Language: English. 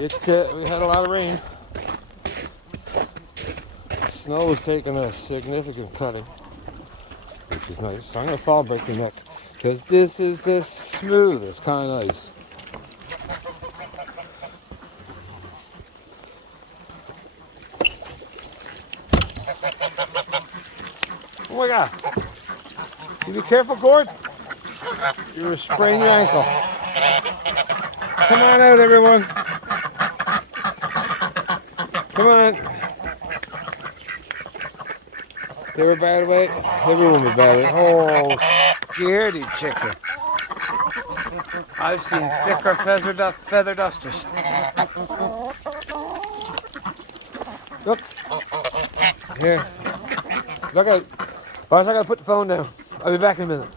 We had a lot of rain. Snow is taking a significant cutting, which is nice. So I'm gonna fall break your neck because this is the smoothest kind of ice. Oh my God! You be careful, Gord. You're gonna sprain your ankle. Come on out, everyone. Come on. They were bad away. Everyone was bad away. Oh, scaredy chicken. I've seen thicker feather dusters. Look. Here. Look out. Boss, I gotta put the phone down. I'll be back in a minute.